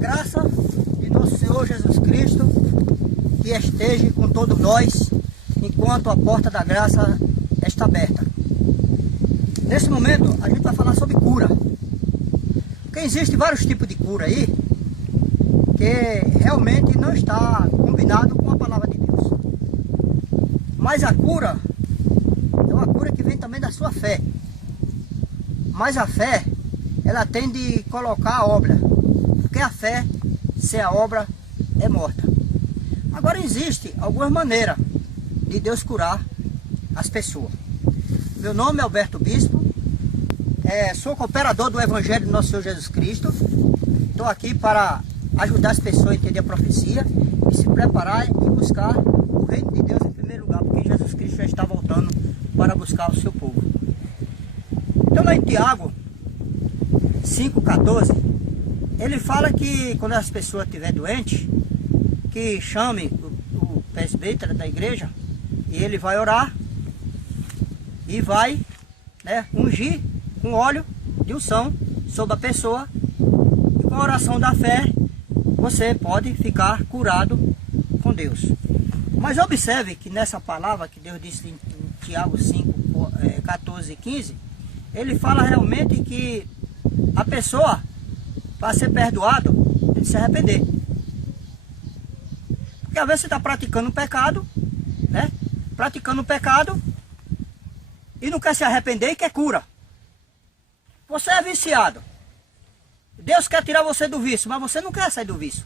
graça de nosso Senhor Jesus Cristo que esteja com todos nós enquanto a porta da graça está aberta. Nesse momento a gente vai falar sobre cura. Porque existem vários tipos de cura aí que realmente não está combinado com a palavra de Deus. Mas a cura é uma cura que vem também da sua fé. Mas a fé, ela tem de colocar a obra, porque a fé sem a obra é morta. Agora existe algumas maneiras de Deus curar as pessoas. Meu nome é Alberto Bispo, sou cooperador do Evangelho do nosso Senhor Jesus Cristo. Estou aqui para ajudar as pessoas a entender a profecia e se preparar e buscar o reino de Deus em primeiro lugar, porque Jesus Cristo já está voltando para buscar o seu povo. Então lá em Tiago 5,14, ele fala que quando as pessoas estiverem doentes, que chame o presbítero da igreja e ele vai orar e vai ungir com óleo de unção sobre a pessoa, e com a oração da fé você pode ficar curado com Deus. Mas observe que nessa palavra que Deus disse em Tiago 5, 14 e 15, ele fala realmente que a pessoa, para ser perdoado, tem que se arrepender. Porque às vezes você está praticando um pecado, praticando um pecado, e não quer se arrepender e quer cura. Você é viciado. Deus quer tirar você do vício, mas você não quer sair do vício.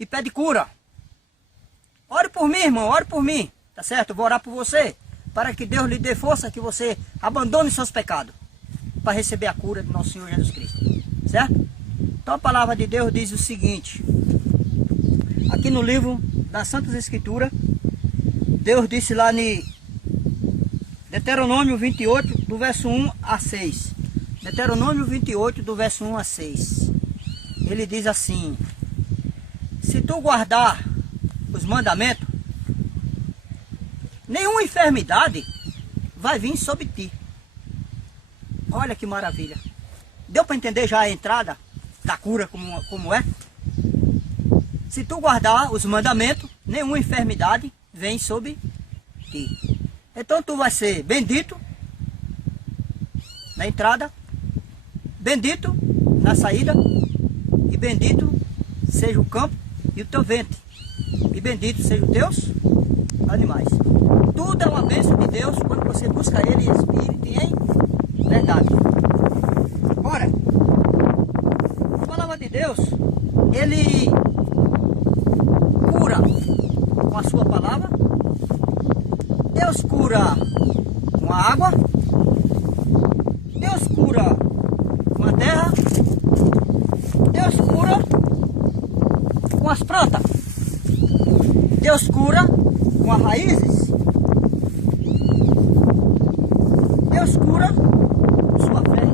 E pede cura. Ore por mim, irmão, ore por mim. Tá certo? Eu vou orar por você, para que Deus lhe dê força, que você abandone seus pecados, para receber a cura do nosso Senhor Jesus Cristo. Certo? Então a palavra de Deus diz o seguinte. Aqui no livro das Santas Escrituras, Deus disse lá em Deuteronômio 28, do verso 1 a 6. Deuteronômio 28, do verso 1 a 6. Ele diz assim: se tu guardar os mandamentos, nenhuma enfermidade vai vir sobre ti. Olha que maravilha. Deu para entender já a entrada da cura como é? Se tu guardar os mandamentos, nenhuma enfermidade vem sobre ti. Então tu vai ser bendito na entrada, bendito na saída, e bendito seja o campo e o teu ventre, e bendito seja os teus animais. Tudo é uma bênção de Deus quando você busca Ele em espírito e em verdade. Ora, a palavra de Deus, Ele cura com a sua palavra. Deus cura com a água. Deus cura com a terra. Deus cura com as plantas. Deus cura com as raízes. Deus cura com sua fé,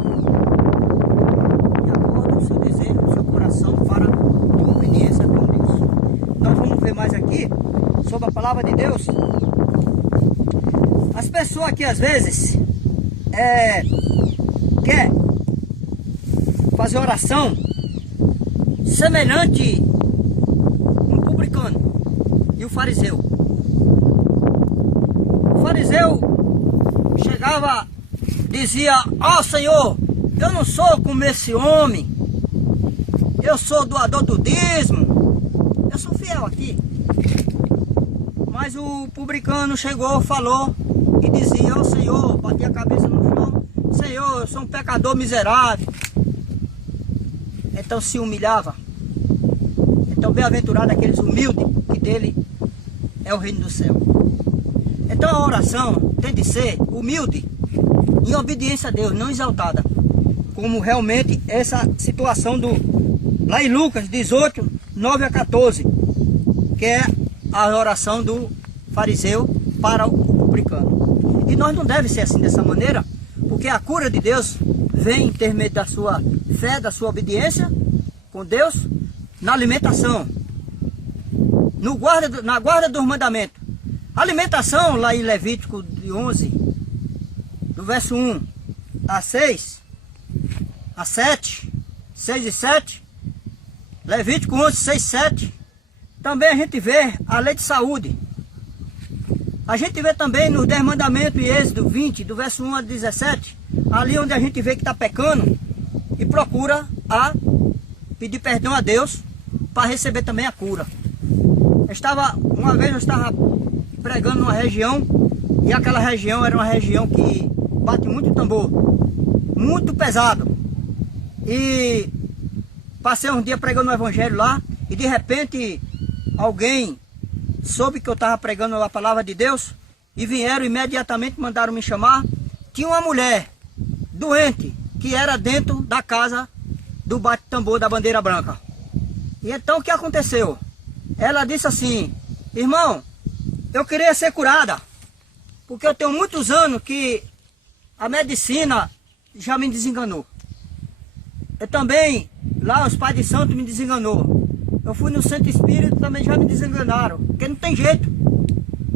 de acordo com o seu desejo, com o seu coração, para a obediência com Deus. Nós vamos ver mais aqui sobre a palavra de Deus. As pessoas aqui às vezes quer fazer oração semelhante um publicano e o fariseu. O fariseu chegava, dizia: ó Senhor, eu não sou como esse homem, eu sou doador do dízimo, eu sou fiel aqui. Mas o publicano chegou, falou e dizia: ó Senhor, batia a cabeça no chão: Senhor, eu sou um pecador miserável. Então se humilhava. Então bem-aventurado aqueles humildes, que dele é o reino do céu. Então a oração tem de ser humilde, em obediência a Deus, não exaltada, como realmente essa situação lá em Lucas 18, 9 a 14, que é a oração do fariseu para o publicano. E nós não devemos ser assim, dessa maneira, porque a cura de Deus vem em termos da sua fé, da sua obediência com Deus, na alimentação, na guarda dos mandamentos. A alimentação, lá em Levítico 11, do verso 1 a 6, a 7, 6 e 7, Levítico 11, 6, 7. Também a gente vê a lei de saúde. A gente vê também nos 10 mandamentos em Êxodo 20, do verso 1 a 17, ali onde a gente vê que está pecando e procura pedir perdão a Deus para receber também a cura. Uma vez eu estava pregando numa região, e aquela região era uma região que bate muito tambor, muito pesado. E passei um dia pregando o evangelho lá, e de repente alguém soube que eu estava pregando a palavra de Deus, e vieram imediatamente, mandaram me chamar. Tinha uma mulher doente, que era dentro da casa do bate-tambor da bandeira branca. E então o que aconteceu? Ela disse assim: irmão, eu queria ser curada, porque eu tenho muitos anos que a medicina já me desenganou. Eu também, lá os pais de santo me desenganou. Eu fui no centro espírita, também já me desenganaram, porque não tem jeito.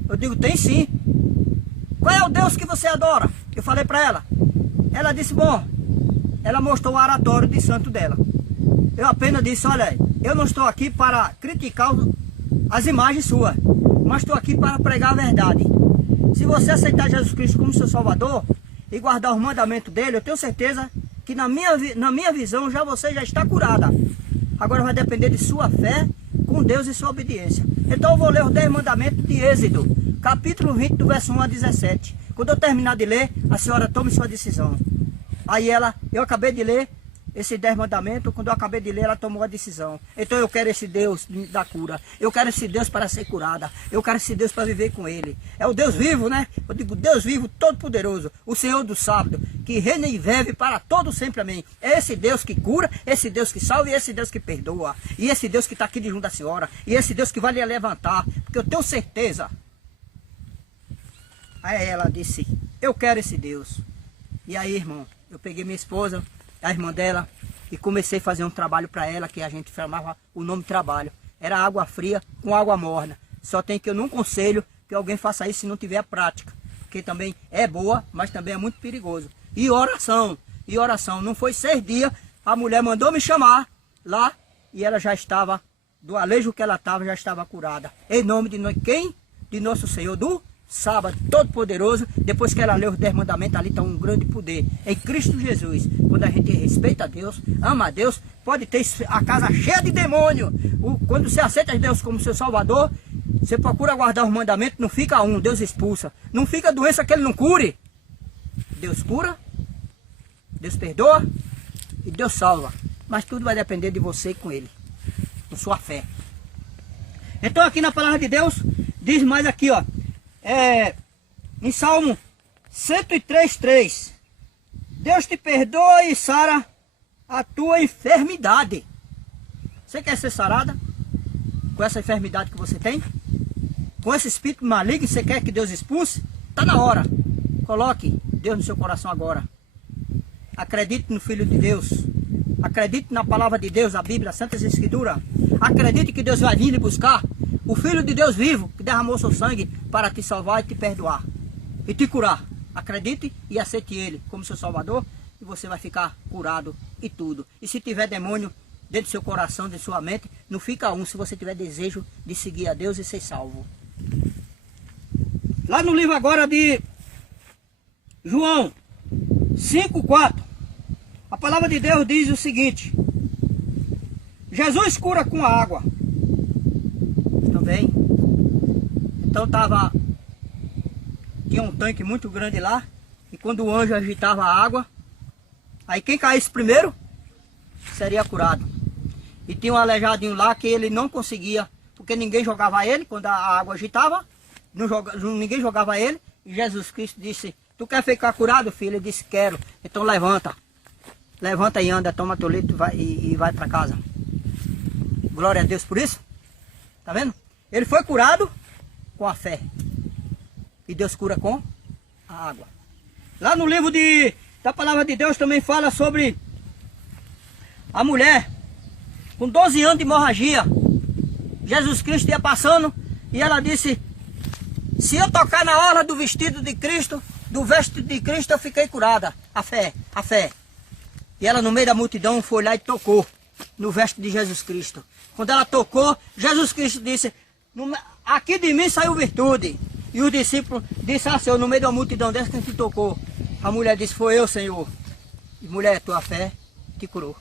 Eu digo, tem sim. Qual é o Deus que você adora? Eu falei para ela. Ela disse, bom, ela mostrou o oratório de santo dela. Eu apenas disse, olha, eu não estou aqui para criticar as imagens suas, mas estou aqui para pregar a verdade. Se você aceitar Jesus Cristo como seu Salvador e guardar os mandamentos dele, eu tenho certeza que na minha visão você já está curada. Agora vai depender de sua fé com Deus e sua obediência. Então eu vou ler os 10 mandamentos de Êxodo, capítulo 20, do verso 1 a 17. Quando eu terminar de ler, a senhora tome sua decisão. Aí eu acabei de ler esses 10 mandamentos, quando eu acabei de ler, ela tomou a decisão. Então eu quero esse Deus da cura. Eu quero esse Deus para ser curada. Eu quero esse Deus para viver com Ele. É o Deus vivo, né? Eu digo, Deus vivo, todo-poderoso, o Senhor do sábado, que reina e vive para todo sempre, amém. É esse Deus que cura, esse Deus que salva e esse Deus que perdoa. E esse Deus que está aqui de junto da senhora. E esse Deus que vai lhe levantar, porque eu tenho certeza. Aí ela disse, eu quero esse Deus. E aí, irmão, eu peguei minha esposa, a irmã dela, e comecei a fazer um trabalho para ela, que a gente chamava o nome trabalho. Era água fria com água morna. Só tem que eu não aconselho que alguém faça isso se não tiver prática, porque também é boa, mas também é muito perigoso. E oração, não foi 6 dias, a mulher mandou me chamar lá, e ela já estava, do alejo que ela estava, já estava curada. Em nome de quem? De nosso Senhor do sábado, todo poderoso. Depois que ela leu os 10 mandamentos, ali está um grande poder em Cristo Jesus. Quando a gente respeita a Deus, ama a Deus, pode ter a casa cheia de demônio. Quando você aceita Deus como seu Salvador, você procura guardar os mandamentos, não fica Deus expulsa. Não fica doença que Ele não cure. Deus cura, Deus perdoa e Deus salva. Mas tudo vai depender de você e com Ele, com sua fé. Então aqui na palavra de Deus, diz mais aqui, ó. Em Salmo 103:3, Deus te perdoa e sara a tua enfermidade. Você quer ser sarada com essa enfermidade que você tem? Com esse espírito maligno, você quer que Deus expulse? Está na hora. Coloque Deus no seu coração agora. Acredite no Filho de Deus. Acredite na palavra de Deus, a Bíblia, a Santa Escritura. Acredite que Deus vai vir lhe buscar. O Filho de Deus vivo, que derramou seu sangue para te salvar e te perdoar. E te curar. Acredite e aceite Ele como seu Salvador. E você vai ficar curado e tudo. E se tiver demônio dentro do seu coração, dentro da sua mente, não fica se você tiver desejo de seguir a Deus e ser salvo. Lá no livro agora de João 5:4, a palavra de Deus diz o seguinte: Jesus cura com a água. Também. Então tinha um tanque muito grande lá, e quando o anjo agitava a água, aí quem caísse primeiro seria curado. E tinha um aleijadinho lá que ele não conseguia, porque ninguém jogava ele quando a água agitava, ninguém jogava ele, e Jesus Cristo disse: tu quer ficar curado, filho? Ele disse: quero. Então levanta e anda, toma teu leito e vai para casa. Glória a Deus por isso. Tá vendo? Ele foi curado com a fé. E Deus cura com a água. Lá no livro da palavra de Deus também fala sobre a mulher com 12 anos de hemorragia. Jesus Cristo ia passando e ela disse: se eu tocar na orla do vestido de Cristo, do vestido de Cristo, eu fiquei curada. A fé. E ela no meio da multidão foi lá e tocou. no veste de Jesus Cristo. Quando ela tocou, Jesus Cristo disse, aqui de mim saiu virtude. E os discípulos disseram, Senhor, no meio de uma multidão dessa, quem te tocou? A mulher disse, foi eu, Senhor. E mulher, tua fé te curou.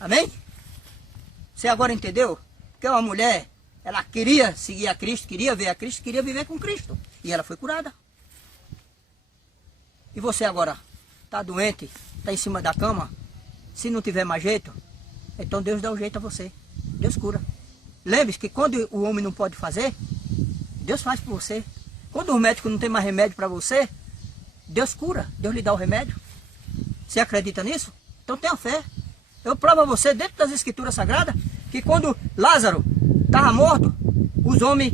Amém? Você agora entendeu? Que uma mulher, ela queria seguir a Cristo, queria ver a Cristo, queria viver com Cristo. E ela foi curada. E você agora está doente, está em cima da cama, se não tiver mais jeito, então Deus dá um jeito a você. Deus cura. Lembre-se que quando o homem não pode fazer, Deus faz por você. Quando o médico não tem mais remédio para você, Deus cura, Deus lhe dá o remédio. Você acredita nisso? Então tenha fé. Eu provo a você, dentro das Escrituras Sagradas, que quando Lázaro estava morto, os homens,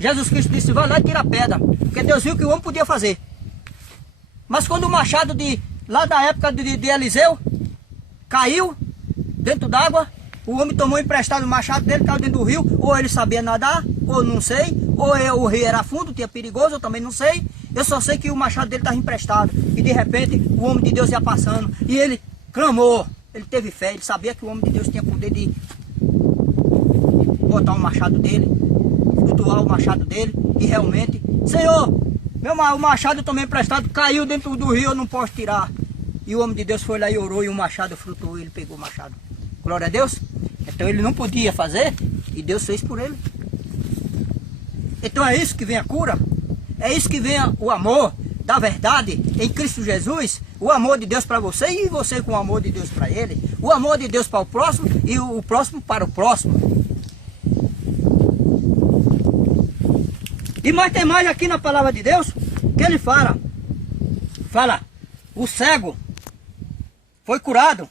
Jesus Cristo disse, vai lá e tira a pedra, porque Deus viu que o homem podia fazer. Mas quando o machado lá da época de Eliseu caiu dentro d'água, o homem tomou emprestado o machado dele, caiu dentro do rio, ou ele sabia nadar, ou não sei, ou o rio era fundo, tinha perigoso, eu também não sei. Eu só sei que o machado dele estava emprestado. E de repente o homem de Deus ia passando. E ele clamou, ele teve fé, ele sabia que o homem de Deus tinha poder de botar o machado dele, flutuar o machado dele. E realmente, Senhor, o machado também emprestado caiu dentro do rio, eu não posso tirar. E o homem de Deus foi lá e orou e o machado flutuou e ele pegou o machado. Glória a Deus. Então ele não podia fazer e Deus fez por ele. Então é isso que vem a cura. É isso que vem o amor da verdade em Cristo Jesus. O amor de Deus para você e você com o amor de Deus para ele. O amor de Deus para o próximo e o próximo para o próximo. E mais tem mais aqui na palavra de Deus que ele fala, o cego foi curado.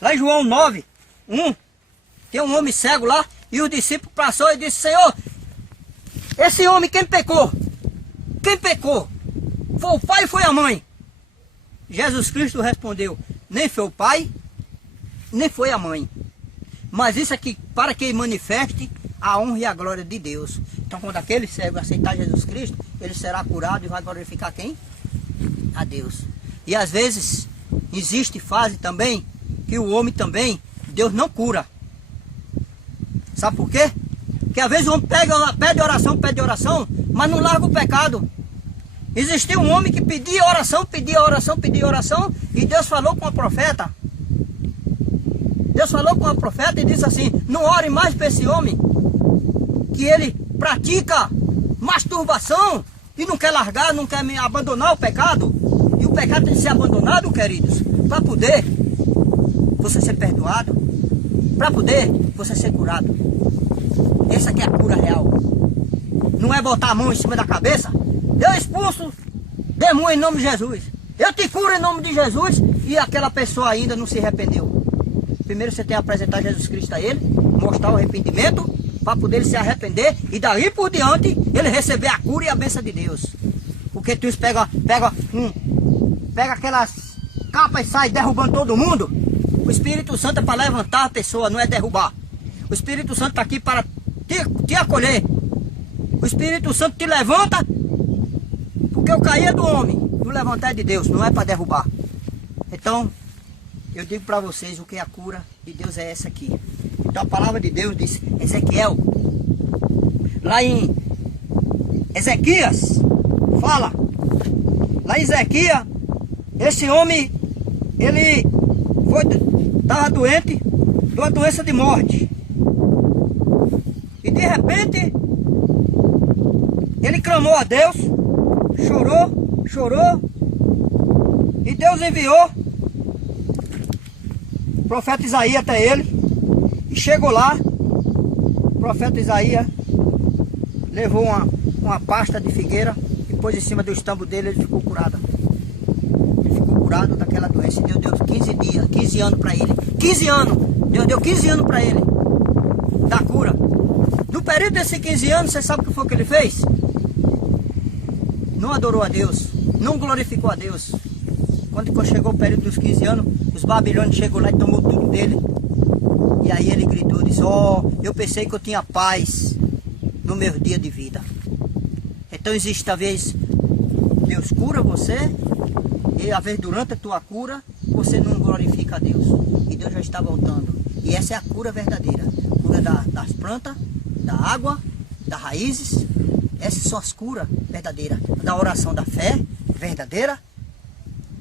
Lá em João 9:1, tem um homem cego lá e o discípulo passou e disse, Senhor, esse homem quem pecou? Quem pecou? Foi o pai ou foi a mãe? Jesus Cristo respondeu, nem foi o pai, nem foi a mãe. Mas isso aqui para que manifeste a honra e a glória de Deus. Então quando aquele cego aceitar Jesus Cristo, ele será curado e vai glorificar quem? A Deus. E às vezes existe fase também que o homem também, Deus não cura. Sabe por quê? Porque às vezes o homem pede oração, mas não larga o pecado. Existiu um homem que pedia oração, e Deus falou com a profeta. Deus falou com a profeta e disse assim, não ore mais para esse homem, que ele pratica masturbação e não quer largar, não quer abandonar o pecado. E o pecado tem que ser abandonado, queridos, para poder você ser perdoado, para poder você ser curado. Essa aqui é a cura real. Não é botar a mão em cima da cabeça. Eu expulso demônio em nome de Jesus. Eu te curo em nome de Jesus. E aquela pessoa ainda não se arrependeu. Primeiro você tem que apresentar Jesus Cristo a ele, mostrar o arrependimento, para poder ele se arrepender. E daí por diante, ele receber a cura e a bênção de Deus. Porque tu pega aquelas capas e sai derrubando todo mundo. O Espírito Santo é para levantar a pessoa, não é derrubar. O Espírito Santo está aqui para te acolher. O Espírito Santo te levanta, porque o cair é do homem, o levantar é de Deus, não é para derrubar. Então, eu digo para vocês o que é a cura de Deus é essa aqui. Então a palavra de Deus diz, Ezequiel, lá em Ezequias, fala, lá em Ezequias, esse homem, ele estava doente, de uma doença de morte. E de repente, ele clamou a Deus, chorou, e Deus enviou o profeta Isaías até ele, e chegou lá, o profeta Isaías levou uma pasta de figueira, e pôs em cima do estambo dele, ele ficou curado. Ele ficou curado daquela doença, e Deus deu 15 anos para ele. 15 anos! Deus deu 15 anos para ele, da cura. No período desses 15 anos, você sabe o que foi que ele fez? Não adorou a Deus, não glorificou a Deus. Quando chegou o período dos 15 anos, os babilônios chegou lá e tomou tudo dele. E aí ele gritou, disse, eu pensei que eu tinha paz no meu dia de vida. Então existe, talvez, Deus cura você, e às vezes durante a tua cura, você não glorifica a Deus. E Deus já está voltando. E essa é a cura verdadeira. Cura das plantas, da água, das raízes. Essas são as curas verdadeiras. Da oração da fé verdadeira.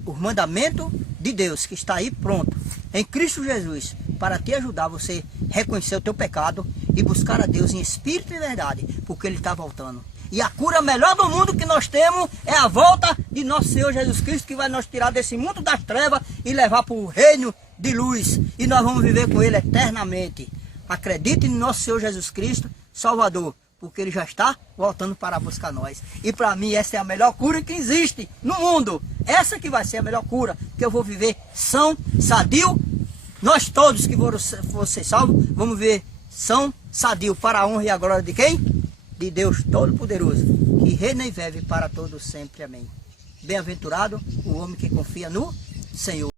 O mandamento de Deus que está aí pronto em Cristo Jesus para te ajudar você a reconhecer o teu pecado e buscar a Deus em espírito e verdade, porque Ele está voltando. E a cura melhor do mundo que nós temos é a volta de nosso Senhor Jesus Cristo, que vai nos tirar desse mundo das trevas e levar para o reino de luz. E nós vamos viver com Ele eternamente. Acredite no nosso Senhor Jesus Cristo, Salvador, porque Ele já está voltando para buscar nós. E para mim essa é a melhor cura que existe no mundo. Essa que vai ser a melhor cura, que eu vou viver são, sadio. Nós todos que vão ser salvos, vamos viver são, sadio, para a honra e a glória de quem? De Deus Todo-Poderoso, que reina e vive para todos sempre. Amém. Bem-aventurado o homem que confia no Senhor.